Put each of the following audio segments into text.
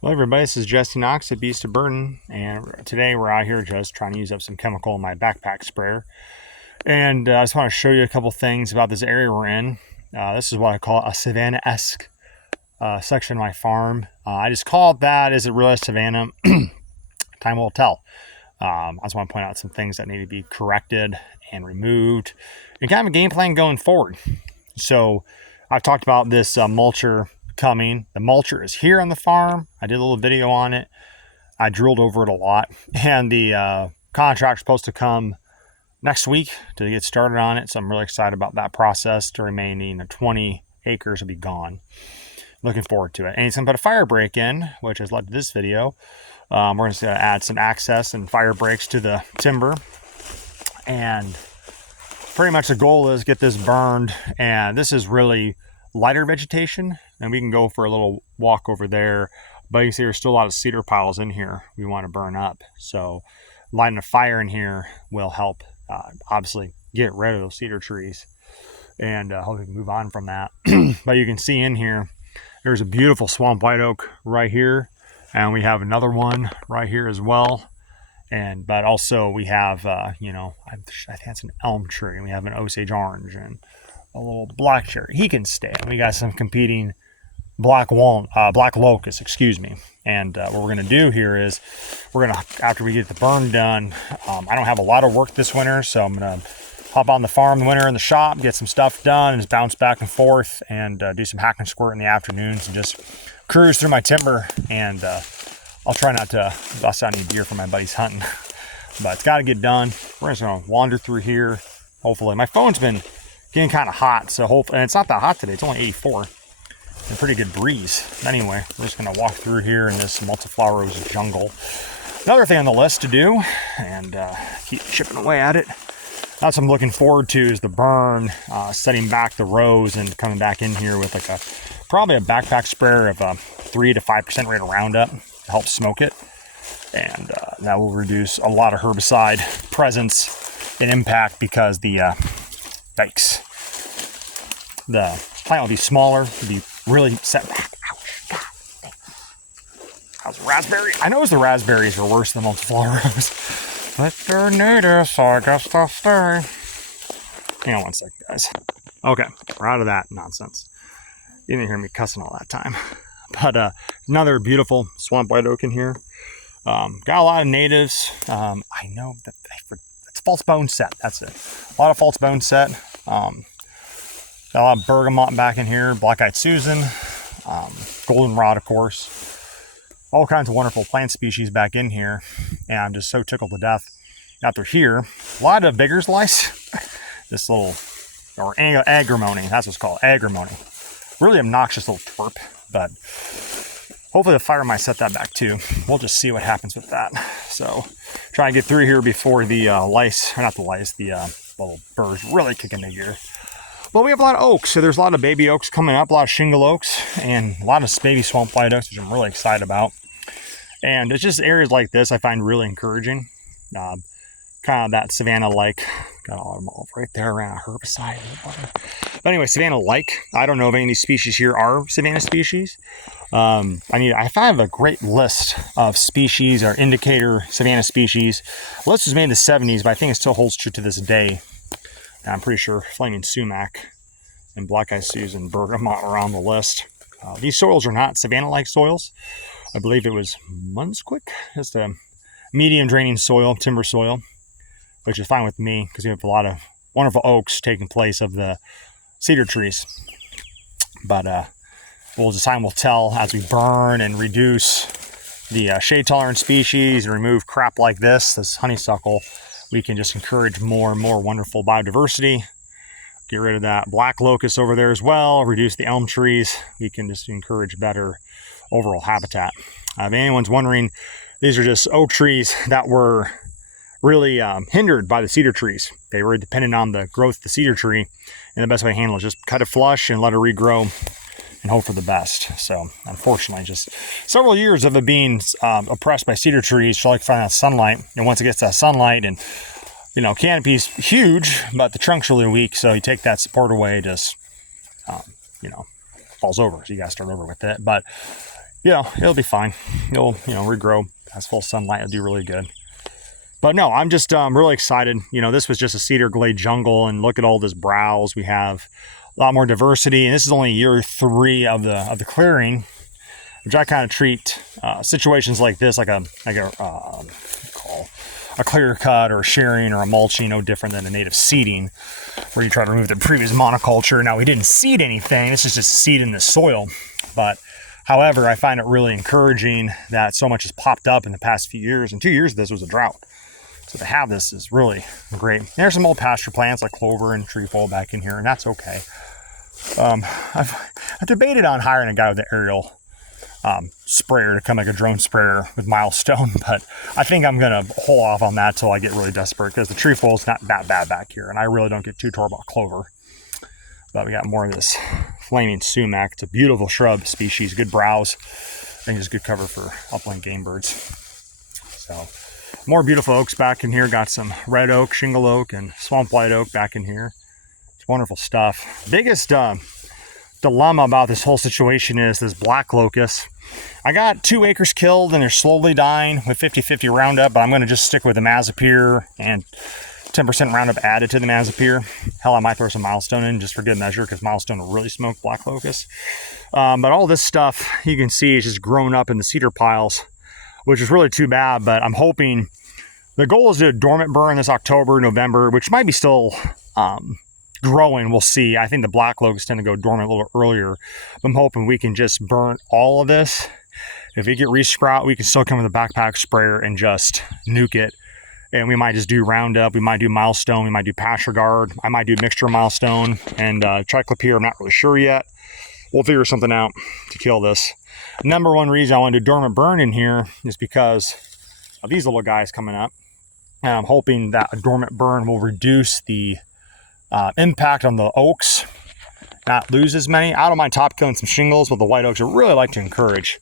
Hello everybody, this is Jesse Knox at Beast of Burden, and today we're out here just trying to use up some chemical in my backpack sprayer. And I just want to show you a couple things about this area we're in. This is what I call a savannesque section of my farm. I just call it that. Is it really a savanna? Time will tell. I just want to point out some things that need to be corrected and removed, and kind of a game plan going forward. So I've talked about this mulcher coming. The mulcher is here on the farm. I did a little video on it. I drilled over it a lot, and the contract's supposed to come next week to get started on it. So I'm really excited about that process. The remaining 20 acres will be gone. Looking forward to it. And he's going to put a fire break in, which has led to this video. We're going to add some access and fire breaks to the timber, and pretty much the goal is get this burned. And this is really lighter vegetation, and we can go for a little walk over there, but you can see there's still a lot of cedar piles in here we want to burn up. So lighting a fire in here will help obviously get rid of those cedar trees, and hopefully we can move on from that. But you can see in here there's a beautiful swamp white oak right here, and we have another one right here as well. And but also we have I think it's an elm tree, and we have an Osage orange and a little black cherry. He can stay. We got some competing black locust, excuse me. And what we're gonna do here is after we get the burn done, I don't have a lot of work this winter, so I'm gonna hop on the farm the winter in the shop, get some stuff done, and just bounce back and forth, and do some hack and squirt in the afternoons, and just cruise through my timber. And I'll try not to bust out any deer for my buddies hunting, but it's got to get done. We're just gonna wander through here. Hopefully, my phone's been getting kind of hot, so hopefully, and it's not that hot today. It's only 84. A pretty good breeze. Anyway, we're just gonna walk through here in this multiflora jungle. Another thing on the list to do, and keep chipping away at it. That's what I'm looking forward to, is the burn, setting back the rows and coming back in here with probably a backpack sprayer of a 3 to 5% rate of Roundup to help smoke it, and that will reduce a lot of herbicide presence and impact, because the yikes, the plant will be smaller, to be really set back. Ouch, God. How's raspberry? I know the raspberries are worse than multifloras, but they're native, so I guess they'll stay. Hang on one sec, guys. Okay, we're out of that nonsense. You didn't hear me cussing all that time. But another beautiful swamp white oak in here. Got a lot of natives. I know that it's false bone set. That's it. A lot of false bone set. Got a lot of bergamot back in here, black-eyed Susan, goldenrod, of course. All kinds of wonderful plant species back in here, and I'm just so tickled to death after here. A lot of bigger's lice. This little, or agrimony, that's what it's called, agrimony. Really obnoxious little twerp, but hopefully the fire might set that back too. We'll just see what happens with that. So try and get through here before the lice, or not the lice, the little birds really kick into gear. But we have a lot of oaks, so there's a lot of baby oaks coming up, a lot of shingle oaks, and a lot of baby swamp white oaks, which I'm really excited about. And it's just areas like this I find really encouraging. Kind of that savanna-like, got all of them all right there around a herbicide. But anyway, savanna-like. I don't know if any of these species here are savanna species. I have a great list of species or indicator savanna species. The list was made in the 70s, but I think it still holds true to this day. And I'm pretty sure flaming sumac and black-eyed Susan and bergamot are on the list. These soils are not savanna-like soils. I believe it was Munsquick, just a medium draining soil, timber soil, which is fine with me because we have a lot of wonderful oaks taking place of the cedar trees. But time will tell as we burn and reduce the shade tolerant species and remove crap like this honeysuckle. We can just encourage more and more wonderful biodiversity. Get rid of that black locust over there as well, reduce the elm trees. We can just encourage better overall habitat. If anyone's wondering, these are just oak trees that were really hindered by the cedar trees. They were dependent on the growth of the cedar tree, and the best way to handle it is just cut it flush and let it regrow and hope for the best. So unfortunately, just several years of it being oppressed by cedar trees, trying to find that sunlight. And once it gets that sunlight, and canopy's huge, but the trunk's really weak, so you take that support away, just falls over. So you gotta start over with it. But you know, it'll be fine. It'll, you know, regrow. Has full sunlight. It'll do really good. But no, I'm just really excited. You know, this was just a cedar glade jungle, and look at all this browse. We have a lot more diversity, and this is only year 3 of the clearing, which I kind of treat situations like this like a clear cut or a shearing or a mulching, no different than a native seeding, where you try to remove the previous monoculture. Now, we didn't seed anything. This is just seed in the soil. But however, I find it really encouraging that so much has popped up in the past few years. And 2 years of this was a drought. So to have this is really great. There's some old pasture plants like clover and trefoil back in here, and that's okay. I've debated on hiring a guy with an aerial sprayer to come like a drone sprayer with Milestone, but I think I'm going to hold off on that till I get really desperate, because the trefoil is not that bad back here, and I really don't get too tore about clover. But we got more of this flaming sumac. It's a beautiful shrub species, good browse, and just good cover for upland game birds. So more beautiful oaks back in here. Got some red oak, shingle oak, and swamp white oak back in here. It's wonderful stuff. Biggest dilemma about this whole situation is this black locust. I got 2 acres killed, and they're slowly dying with 50-50 Roundup, but I'm going to just stick with the Mazapir and 10% Roundup added to the Mazapir. Hell, I might throw some Milestone in just for good measure, because Milestone will really smoke black locust. But all this stuff you can see is just grown up in the cedar piles, which is really too bad. But I'm hoping, the goal is to do a dormant burn this October, November, which might be still growing. We'll see. I think the black locusts tend to go dormant a little earlier. I'm hoping we can just burn all of this. If we get resprout, we can still come with a backpack sprayer and just nuke it. And we might just do Roundup. We might do Milestone. We might do Pasture Guard. I might do mixture Milestone and Triclopyr. I'm not really sure yet. We'll figure something out to kill this. Number one reason I want to do dormant burn in here is because of these little guys coming up. And I'm hoping that a dormant burn will reduce the impact on the oaks, not lose as many. I don't mind top killing some shingles, but the white oaks I really like to encourage.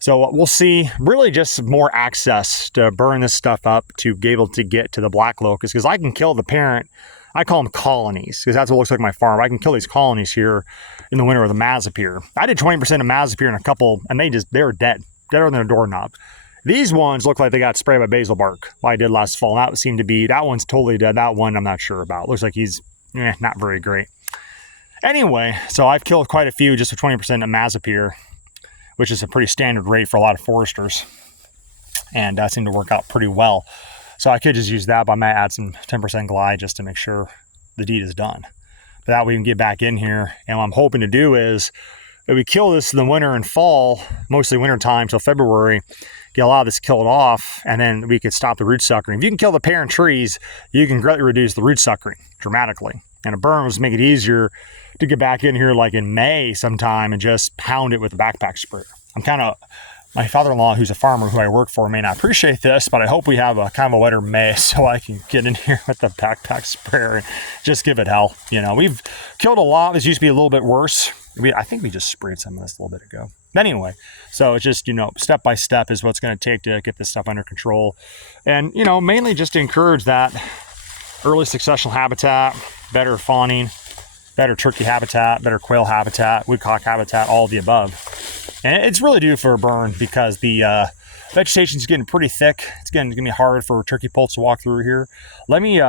So we'll see. Really just more access to burn this stuff up to be able to get to the black locust, because I can kill the parent. I call them colonies, because that's what it looks like my farm. I can kill these colonies here in the winter with a Mazapir. I did 20% of Mazapir in a couple, and they were dead, deader than a doorknob. These ones look like they got sprayed by basil bark, like I did last fall. That seemed to be, that one's totally dead. That one I'm not sure about. Looks like he's not very great. Anyway, so I've killed quite a few just with 20% of Mazapir, which is a pretty standard rate for a lot of foresters. And that seemed to work out pretty well. So I could just use that, but I might add some 10% Glide just to make sure the deed is done. But that we can get back in here. And what I'm hoping to do is, if we kill this in the winter and fall, mostly winter time till February, get a lot of this killed off, and then we could stop the root suckering. If you can kill the parent trees, you can greatly reduce the root suckering dramatically. And a burn was make it easier to get back in here like in May sometime and just pound it with a backpack sprayer. My father-in-law, who's a farmer who I work for, may not appreciate this, but I hope we have a kind of a wetter May so I can get in here with the backpack sprayer and just give it hell. You know, we've killed a lot. This used to be a little bit worse. I think we just sprayed some of this a little bit ago. Anyway, so it's just, step by step is what's going to take to get this stuff under control. And, mainly just to encourage that early successional habitat, better fawning, better turkey habitat, better quail habitat, woodcock habitat, all of the above. And it's really due for a burn because the vegetation is getting pretty thick. It's going to be hard for turkey poults to walk through here. Let me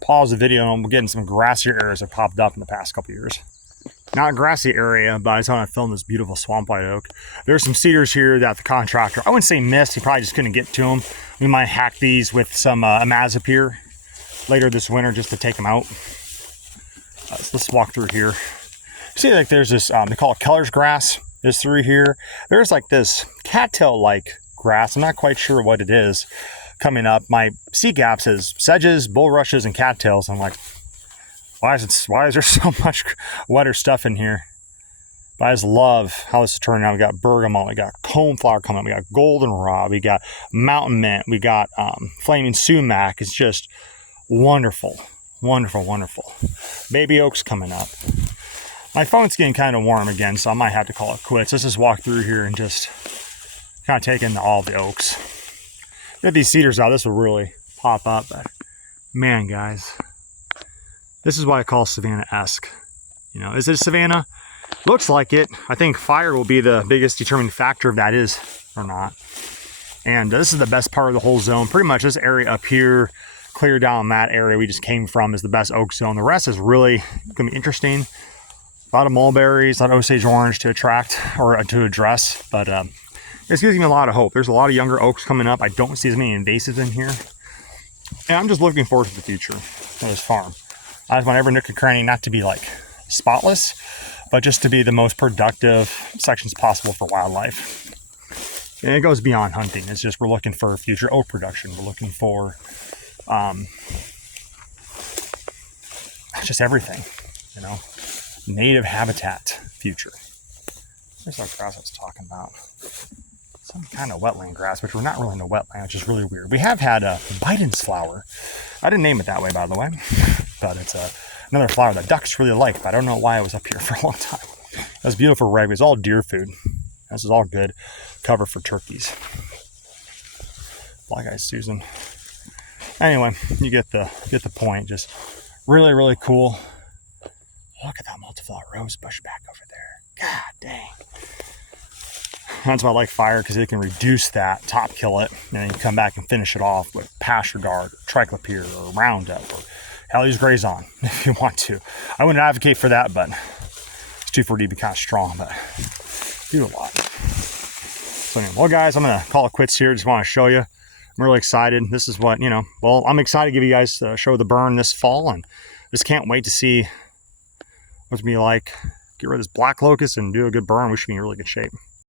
pause the video and we're getting some grassy areas that popped up in the past couple years. Not a grassy area, but I just want to film this beautiful swamp white oak. There's some cedars here that the contractor, I wouldn't say missed, he probably just couldn't get to them. We might hack these with some Mazapir later this winter just to take them out. So let's walk through here. See, like there's this, they call it Keller's grass. There's through here. There's like this cattail-like grass. I'm not quite sure what it is coming up. My seed gap says sedges, bulrushes, and cattails. I'm like, why is there so much wetter stuff in here? But I just love how this is turning out. We got bergamot, we got coneflower coming up, we got goldenrod, we got mountain mint, we got flaming sumac. It's just wonderful, wonderful, wonderful. Baby oaks coming up. My phone's getting kind of warm again, so I might have to call it quits. Let's just walk through here and just kind of take in all the oaks. Get these cedars out, this will really pop up. But man, guys, this is what I call Savanesque. Is it a savanna? Looks like it. I think fire will be the biggest determining factor if that is or not. And this is the best part of the whole zone. Pretty much this area up here, clear down that area we just came from, is the best oak zone. The rest is really gonna be interesting. A lot of mulberries, a lot of Osage orange to attract or to address, but this gives me a lot of hope. There's a lot of younger oaks coming up. I don't see as many invasives in here. And I'm just looking forward to the future of this farm. I just want every nook and cranny not to be like spotless, but just to be the most productive sections possible for wildlife. And it goes beyond hunting. It's just we're looking for future oak production. We're looking for just everything, you know, native habitat future. There's that grass I was talking about. Some kind of wetland grass, which we're not really in a wetland, which is really weird. We have had a Biden's flower. I didn't name it that way, by the way, but it's another flower that ducks really like, but I don't know why it was up here for a long time. It was beautiful red. It was all deer food. This is all good cover for turkeys. Black eyed Susan. Anyway, you get the point. Just really, really cool. Look at that multiflora rose bush back over there. God dang. That's why I like fire, because it can reduce that, top kill it, and then you come back and finish it off with pasture guard, or triclopyr, or Roundup, or hell, use Grazon if you want to. I wouldn't advocate for that, but it's 2,4-D be kind of strong, but do a lot. So anyway, well guys, I'm gonna call it quits here. Just want to show you. I'm really excited. This is what, you know, well, I'm excited to give you guys show the burn this fall, and just can't wait to see what's gonna be like. Get rid of this black locust and do a good burn. We should be in really good shape.